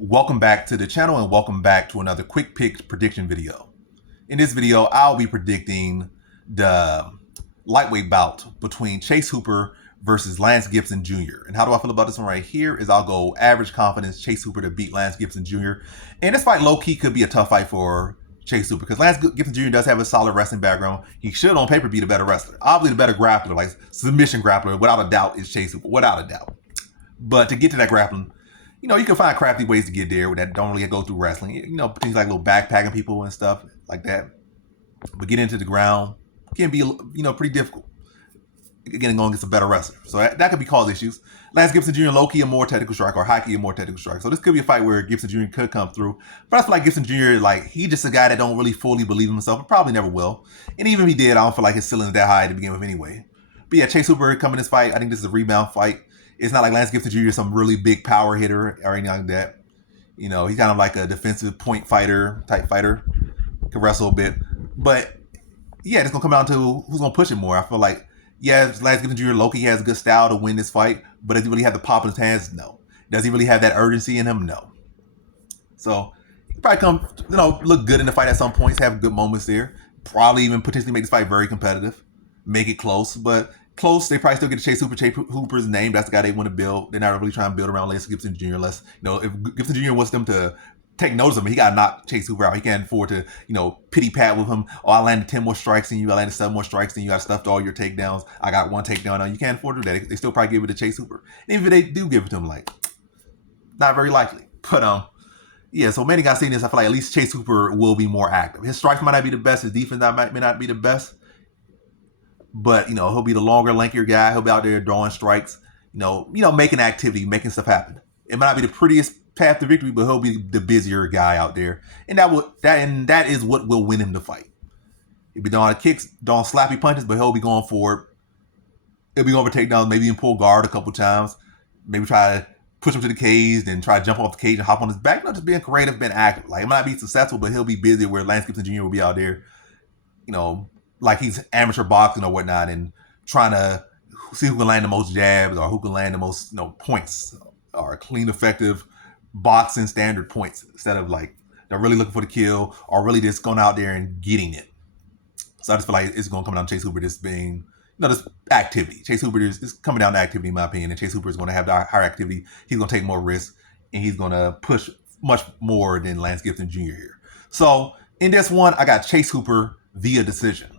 Welcome back to the channel and welcome back to another quick pick prediction video. In this video, I'll be predicting the lightweight bout between Chase Hooper versus Lance Gibson Jr. And how do I feel about this one right here is I'll go average confidence Chase Hooper to beat Lance Gibson Jr. And this fight low-key could be a tough fight for Chase Hooper because Lance Gibson Jr. does have a solid wrestling background. He should on paper be the better wrestler. Obviously the better grappler, like submission grappler, without a doubt, is Chase Hooper, without a doubt. But to get to that grappling, you can find crafty ways to get there that don't really go through wrestling. Things like little backpacking people and stuff like that. But getting into the ground can be, pretty difficult. Again, going against a better wrestler. So that could be cause issues. Lance Gibson Jr. low-key a more technical striker or high-key a more technical striker. So this could be a fight where Gibson Jr. could come through. But I feel like Gibson Jr., he's just a guy that don't really fully believe in himself and probably never will. And even if he did, I don't feel like his ceiling is that high to begin with anyway. But yeah, Chase Hooper coming in this fight, I think this is a rebound fight. It's not like Lance Gibson Jr. is some really big power hitter or anything like that. He's kind of like a defensive point fighter type fighter. Can wrestle a bit. But yeah, it's going to come down to who's going to push it more. I feel like, yeah, Lance Gibson Jr. Low-key has a good style to win this fight, but does he really have the pop in his hands? No. Does he really have that urgency in him? No. So he probably come, look good in the fight at some points, have good moments there. Probably even potentially make this fight very competitive, make it close, but close, they probably still get to Chase Hooper. Chase Hooper's name, that's the guy they want to build. They're not really trying to build around Lance Gibson Jr. unless, if Gibson Jr. wants them to take notice of him, he got to knock Chase Hooper out. He can't afford to, pity pat with him. Oh, I landed 10 more strikes than you. I landed 7 more strikes than you. I stuffed all your takedowns. I got 1 takedown. Now, you can't afford to do that. They still probably give it to Chase Hooper. And even if they do give it to him, not very likely. But, yeah, so many guys saying this, I feel like at least Chase Hooper will be more active. His strikes might not be the best. His defense may not be the best. But, he'll be the longer, lankier guy. He'll be out there drawing strikes, making activity, making stuff happen. It might not be the prettiest path to victory, but he'll be the busier guy out there. And that is what will win him the fight. He'll be doing kicks, doing slappy punches, but he'll be going for it. He'll be going for takedowns, maybe even pull guard a couple times. Maybe try to push him to the cage, then try to jump off the cage and hop on his back. Just being creative, being active. It might not be successful, but he'll be busy where Lance Gibson Jr. will be out there, like he's amateur boxing or whatnot and trying to see who can land the most jabs or who can land the most points or clean, effective boxing standard points instead of they're really looking for the kill or really just going out there and getting it. So I just feel like it's going to come down to Chase Hooper just being, this activity. Chase Hooper is coming down to activity in my opinion, and Chase Hooper is going to have the higher activity. He's going to take more risks and he's going to push much more than Lance Gibson Jr. here. So in this one, I got Chase Hooper via decision.